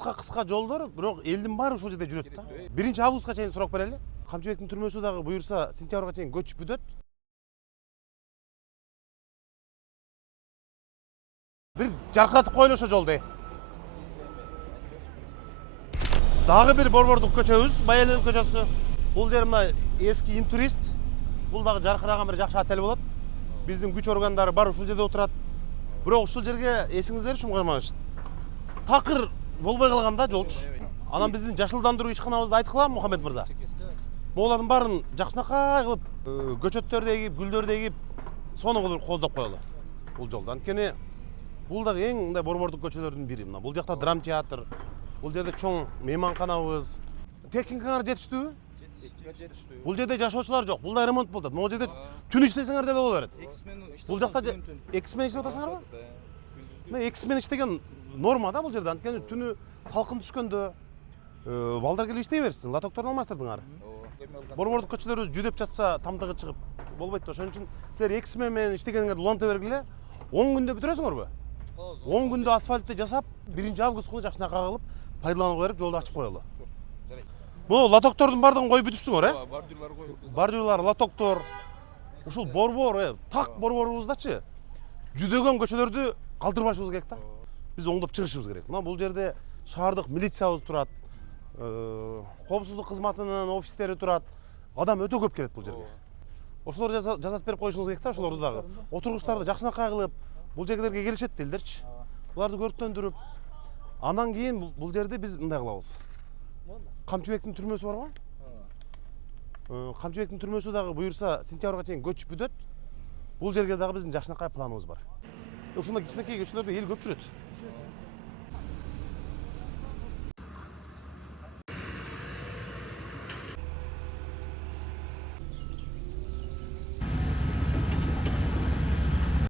кыска жолдор, бирок элдин баары ушул жерде жүрөт да. 1-августка чейин сурак берели. Камчыбектин түрмөсү дагы буюрса сентябрга чейин көчүп бүтөт. Бир жаркыратып коелу ошо жолду. Дагы бир борбордук көчөбүз, Байелин көчөсү. Бул жер мына эски интурист. Бул дагы жаркыраган бир жакшы отель болот. Биздин күч органдары бар ушул жерде отурат. Бирок ушул жерге эсиңиздерчи Мукарманович, такыр болбой калган да жолчу. Анан биздин жашылдандыруу ишканабызды айткыламы, Мухаммед мырза? Булардын баарын жакшынакай кылып, көчөттөрдү эгип, гүлдөрдү эгип, сону кылып коздоп коелу бул жолду. Анткени бул дагы эң мындай борбордук көчөлөрдүн бири. Мына бул жакта драм театр, бул жерде чоң мейманканабыз. Техникаңар жетиштүүбү? Бул жерде жашоочулар жок. Бул да ремонт болот. Могу жерде түн иштесеңер да боло берет. Бул жакта эксмен иштеп атасыңарбы? Мына эксмен иштеген норма да бул жерде. Анткени түнү салкын түшкөндө балдар келип иштей берсин. Лотокторду алмаштырдыңар. Борбордук көчөлөрүбүз жүдөп жатса, тамдыгы чыгып болбойт да. Ошон үчүн силер эксмен менен иштегениңерди уланта бергиле. 10 күндө бүтүрөсүңөрбү? 10 күндө асфальтты жасап, 1-август күнү жакшынакай кылып, пайдаланууга берип, жолду ачып коелу. Бул лотоктордун бардыгын коюп бүтүпсүңөр, Бордюрлар коюп. Бордюрлар, лотоктор. Ушул борбор, так борборубуздачы жүдөгөн көчөлөрдү калтырбашыбыз керек да. Биз оңдоп чыгышыбыз керек. Мына бул жерде шаардык милициябыз турат, коопсуздук кызматынын офистери турат. Адам өтө көп келет бул жерге. Ошолорду жасап берип коюшуңуз керек да, ошолорду дагы. Отургучтарды жакшынакай кылып, бул жерлерге келишет элдерчи. Буларды көрктөндүрүп, андан кийин бул жерди биз мындай кылабыз. Камчыбектин түрмөсү бар го? Камчыбектин түрмөсү дагы буюрса сентябрга чейин көчүп бүтөт. Бул жерге дагы биздин жакшынакай планыбыз бар. Ушундай кичинекей көчөлөрдө эл көп жүрөт.